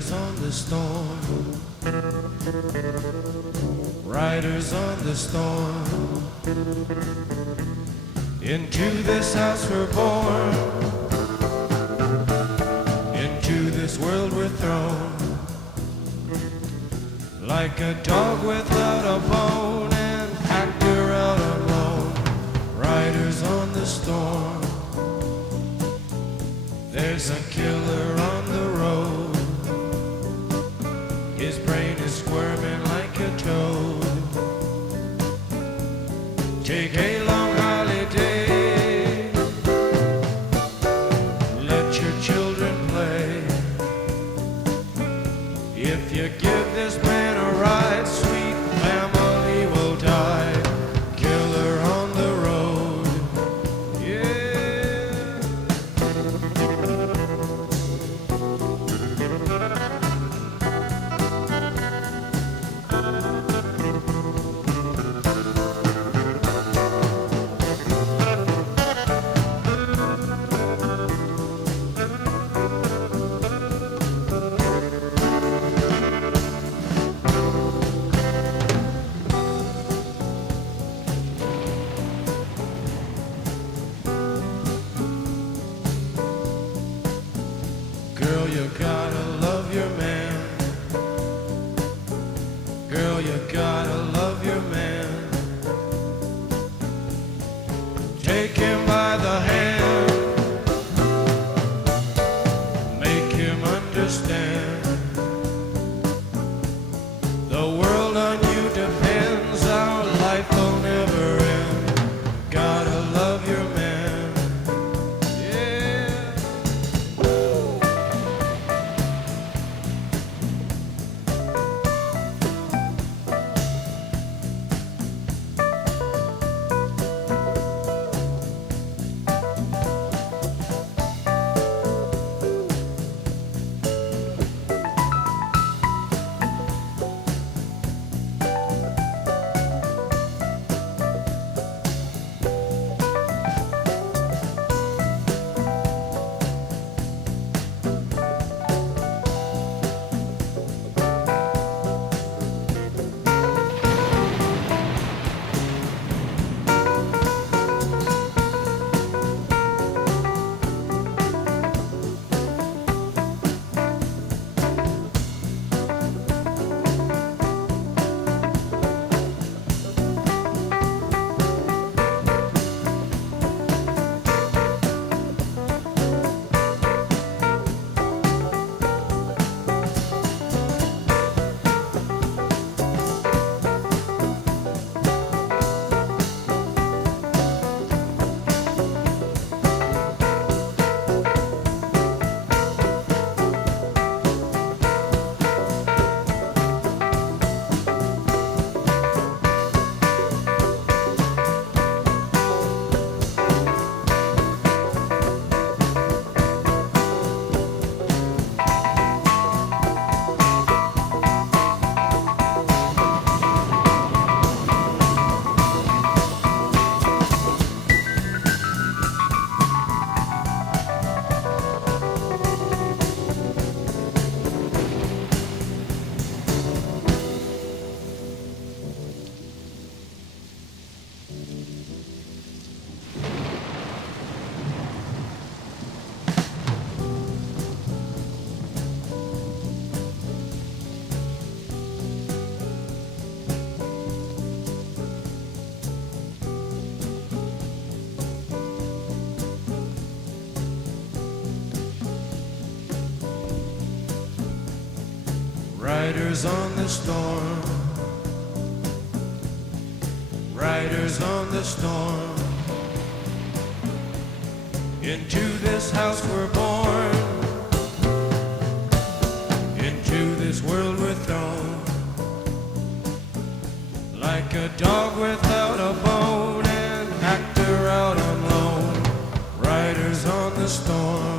Riders on the storm, riders on the storm. Into this house we're born, into this world we're thrown. Like a dog without a bone, an actor out alone. Riders on the storm. There's a killer on the road. His brain is squirming like a toad. Take a long holiday. Let your children play. If you give this man a ride, sweet family will die. Killer on the road. Yeah. Girl, you gotta love your man. Girl, you gotta love your man. Take him by the hand. Make him understand. The world on you depends. Our life will never end. Gotta love your man. Riders on the storm, riders on the storm. Into this house we're born, into this world we're thrown. Like a dog without a bone, an actor out on loan. Riders on the storm.